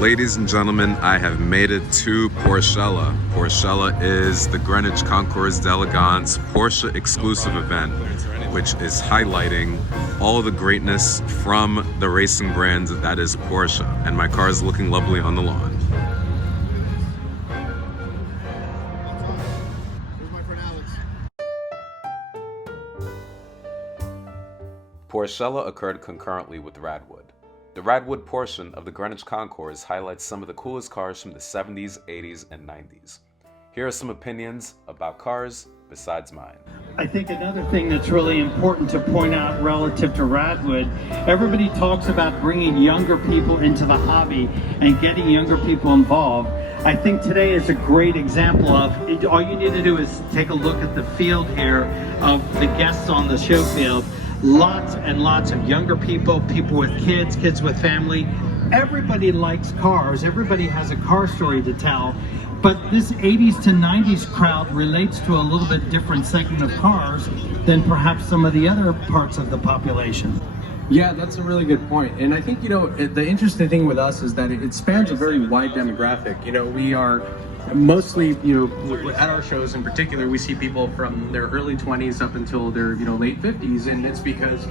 Ladies and gentlemen, I have made it to Porschella. Porschella is the Greenwich Concours d'Elegance Porsche exclusive event, which is highlighting all the greatness from the racing brand that is Porsche. And my car is looking lovely on the lawn. Here's my friend Alex. Porschella occurred concurrently with RADWOOD. The RADWOOD portion of the Greenwich Concours highlights some of the coolest cars from the 70s, 80s, and 90s. Here are some opinions about cars besides mine. I think another thing that's really important to point out relative to RADWOOD, everybody talks about bringing younger people into the hobby and getting younger people involved. I think today is a great example of it. All you need to do is take a look at the field here of the guests on the show field. Lots and lots of younger people, people with kids, kids with family. Everybody likes cars. Everybody has a car story to tell. But this 80s to 90s crowd relates to a little bit different segment of cars than perhaps some of the other parts of the population. Yeah, that's a really good point. And I think, the interesting thing with us is that it spans a very wide demographic. We are mostly, at our shows in particular, we see people from their early 20s up until their, late 50s. And it's because,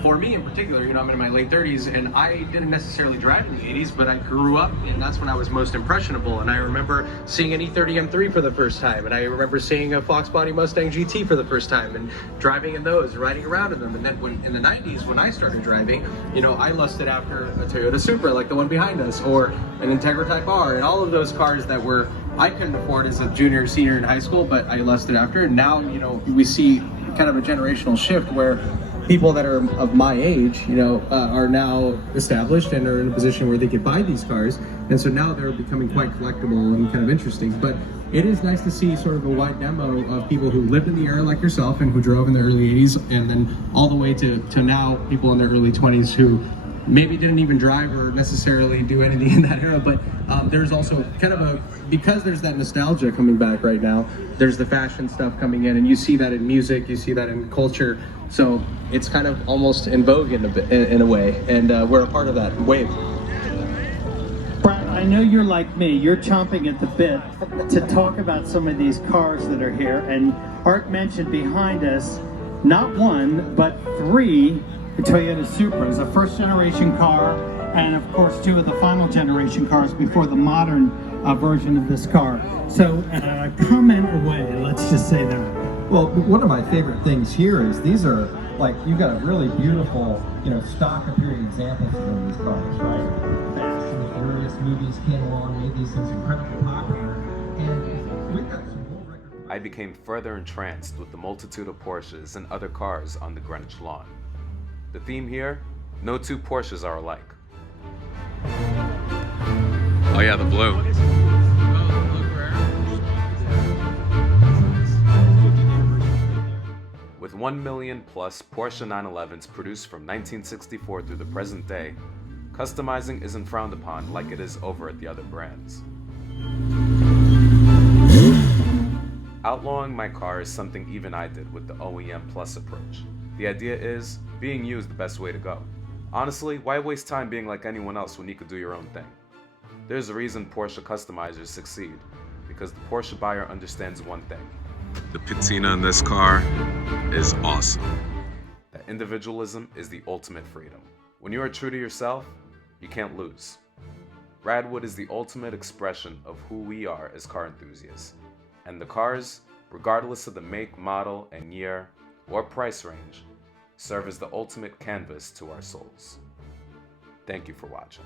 for me in particular, I'm in my late 30s, and I didn't necessarily drive in the 80s, but I grew up, and that's when I was most impressionable. And I remember seeing an E30 M3 for the first time, and I remember seeing a Fox Body Mustang GT for the first time, and driving in those, riding around in them. And then in the 90s, when I started driving, I lusted after a Toyota Supra, like the one behind us, or an Integra Type R, and all of those cars that I couldn't afford as a junior or senior in high school, but I lusted after. And now, we see kind of a generational shift where people that are of my age, are now established and are in a position where they could buy these cars. And so now they're becoming quite collectible and kind of interesting. But it is nice to see sort of a wide demo of people who lived in the era like yourself and who drove in the early 80s, and then all the way to now people in their early 20s who maybe didn't even drive or necessarily do anything in that era. But there's also kind of because there's that nostalgia coming back right now, there's the fashion stuff coming in, and you see that in music, you see that in culture. So it's kind of almost in vogue in a way, and we're a part of that wave. Brad, I know you're like me. You're chomping at the bit to talk about some of these cars that are here. And Art mentioned behind us, not one, but 3 Toyota Supras, a first generation car, and of course 2 of the final generation cars before the modern version of this car. So comment away, let's just say that. Well, one of my favorite things here is these are you've got a really beautiful, stock appearing examples of these cars, right? Fast and the Furious movies came along, made these things incredibly popular, and we've got some world record. I became further entranced with the multitude of Porsches and other cars on the Greenwich lawn. The theme here, no 2 Porsches are alike. Oh yeah, the blue. With 1 million plus Porsche 911s produced from 1964 through the present day, customizing isn't frowned upon like it is over at the other brands. Outlawing my car is something even I did with the OEM Plus approach. The idea is, being you is the best way to go. Honestly, why waste time being like anyone else when you could do your own thing? There's a reason Porsche customizers succeed, because the Porsche buyer understands one thing. The patina in this car is awesome. That individualism is the ultimate freedom. When you are true to yourself, you can't lose. RADWOOD is the ultimate expression of who we are as car enthusiasts. And the cars, regardless of the make, model, and year, or price range, serve as the ultimate canvas to our souls. Thank you for watching.